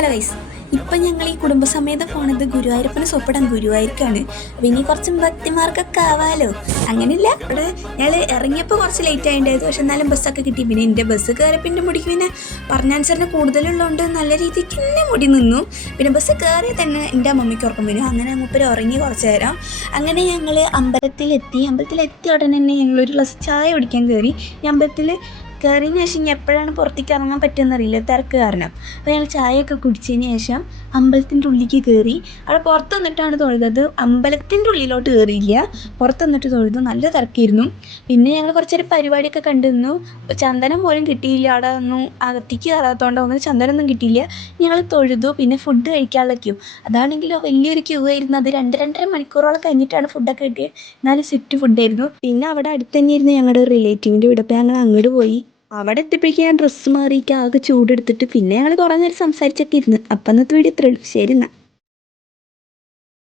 Hello guys, ഇപ്പം ഞങ്ങൾ ഈ കുടുംബസമേതം പോണത് ഗുരുവായൂരപ്പന് സോപ്പിടാൻ ഗുരുവായൂർക്കാണ്. പിന്നെ കുറച്ചും ഭക്തിമാർക്കൊക്കെ ആവാലോ. അങ്ങനെയില്ല, അവിടെ ഞങ്ങൾ ഇറങ്ങിയപ്പോൾ കുറച്ച് ലേറ്റ് ആയിട്ടുണ്ടായത്. പക്ഷെ എന്നാലും ബസ്സൊക്കെ കിട്ടി. പിന്നെ എൻ്റെ ബസ് കയറിയപ്പോൾ മുടിക്ക് പിന്നെ പറഞ്ഞനുസരണം കൂടുതലുള്ളതുകൊണ്ട് നല്ല രീതിക്ക് തന്നെ മുടി നിന്നു. പിന്നെ ബസ് കയറിയാൽ തന്നെ എൻ്റെ മമ്മിക്ക് ഉറക്കം വരും. അങ്ങനെ മുപ്പര് ഉറങ്ങി കുറച്ച് നേരം. അങ്ങനെ ഞങ്ങൾ അമ്പലത്തിലെത്തിയ ഉടനെ തന്നെ ഞങ്ങളൊരു ഗ്ലാസ് ചായ കുടിക്കാൻ കയറി. ഈ അമ്പലത്തിൽ കയറിയതിന് ശേഷം ഇനി എപ്പോഴാണ് പുറത്തേക്ക് ഇറങ്ങാൻ പറ്റുമെന്നറിയില്ല, തിരക്ക് കാരണം. അപ്പോൾ ഞങ്ങൾ ചായയൊക്കെ കുടിച്ചതിന് ശേഷം അമ്പലത്തിൻ്റെ ഉള്ളിലേക്ക് കയറി. അവിടെ പുറത്ത് നിന്നിട്ടാണ് തൊഴുതത്. അമ്പലത്തിൻ്റെ ഉള്ളിലോട്ട് കയറിയില്ല, പുറത്ത് നിന്നിട്ട് തൊഴുതു. നല്ല തിരക്കായിരുന്നു. പിന്നെ ഞങ്ങൾ കുറച്ച് നേരം പരിപാടിയൊക്കെ കണ്ടിരുന്നു. ചന്ദനം പോലും കിട്ടിയില്ല. അവിടെ ഒന്നും അകത്തേക്ക് കയറാത്തതുകൊണ്ട് ഒന്നും ചന്ദനമൊന്നും കിട്ടിയില്ല. ഞങ്ങൾ തൊഴുതു. പിന്നെ ഫുഡ് കഴിക്കാനുള്ള ക്യൂ, അതാണെങ്കിലോ വലിയൊരു ക്യൂ ആയിരുന്നു. അത് 2-2.5 മണിക്കൂറോളം കഴിഞ്ഞിട്ടാണ് ഫുഡൊക്കെ കിട്ടിയത്. എന്നാലും സെറ്റ് ഫുഡായിരുന്നു. പിന്നെ അവിടെ അടുത്ത് തന്നെയായിരുന്നു ഞങ്ങളുടെ റിലേറ്റീവിൻ്റെ വീട്. അപ്പോൾ ഞങ്ങൾ അങ്ങോട്ട് പോയി. അവിടെ എത്തിയപ്പോഴേക്കും ഞാൻ ഡ്രസ്സ് മാറിയിട്ട് ആകെ ചൂടെടുത്തിട്ട് പിന്നെ ഞങ്ങൾ കുറേ നേരം സംസാരിച്ചൊക്കെ ഇരുന്ന്. അപ്പം അന്നത്തെ വീഡിയോ ഇത്രയുള്ളൂ. ശരി എന്നാൽ.